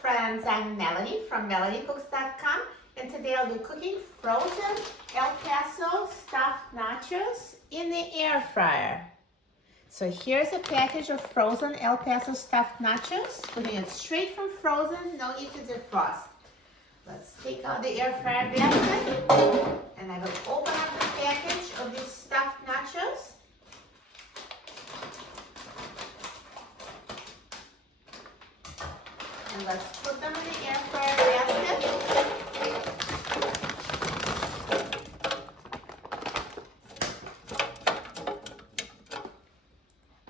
friends, I'm Melanie from melaniecooks.com, and today I'll be cooking frozen El Paso stuffed nachos in the air fryer. So here's a package of frozen El Paso stuffed nachos, putting it straight from frozen, no need to defrost. Let's take out the air fryer basket, and I will open up the package of these stuffed nachos. And let's put them in the air fryer basket.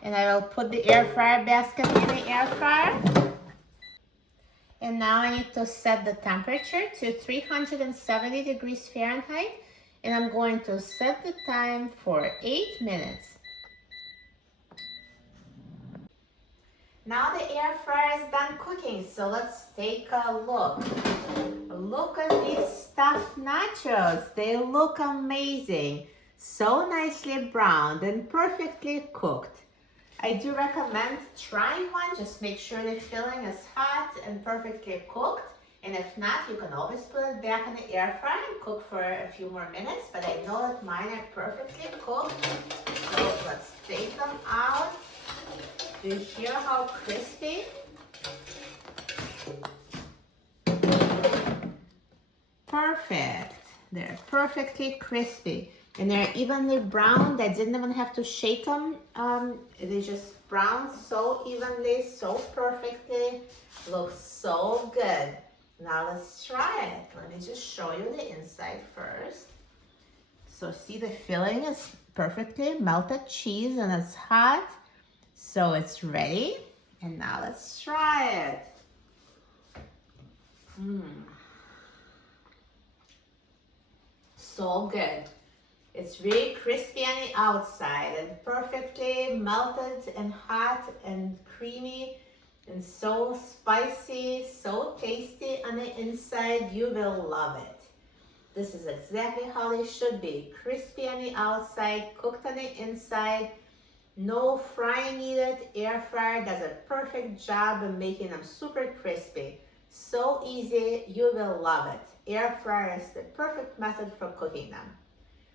And I will put the air fryer basket in the air fryer. And now I need to set the temperature to 370 degrees Fahrenheit. And I'm going to set the time for 8 minutes. Now the air fryer is done cooking, so let's take a look. Look at these stuffed nachos. They look amazing. So nicely browned and perfectly cooked. I do recommend trying one. Just make sure the filling is hot and perfectly cooked. And if not, you can always put it back in the air fryer and cook for a few more minutes. But I know that mine are perfectly cooked. So let's take them out. Do you hear how crispy? Perfect. They're perfectly crispy. And they're evenly browned. I didn't even have to shake them. They just browned so evenly, so perfectly. Looks so good. Now let's try it. Let me just show you the inside first. So see, the filling is perfectly melted cheese and it's hot. So it's ready, and now let's try it. So good. It's really crispy on the outside and perfectly melted and hot and creamy and so spicy, so tasty on the inside. You will love it. This is exactly how they should be. Crispy on the outside, cooked on the inside. No frying needed. Air fryer does a perfect job of making them super crispy. So easy, you will love it. Air fryer is the perfect method for cooking them.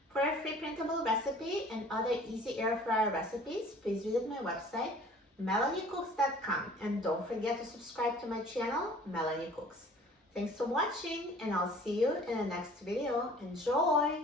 For a free printable recipe and other easy air fryer recipes, please visit my website, melaniecooks.com. And don't forget to subscribe to my channel, Melanie Cooks. Thanks for watching, and I'll see you in the next video. Enjoy!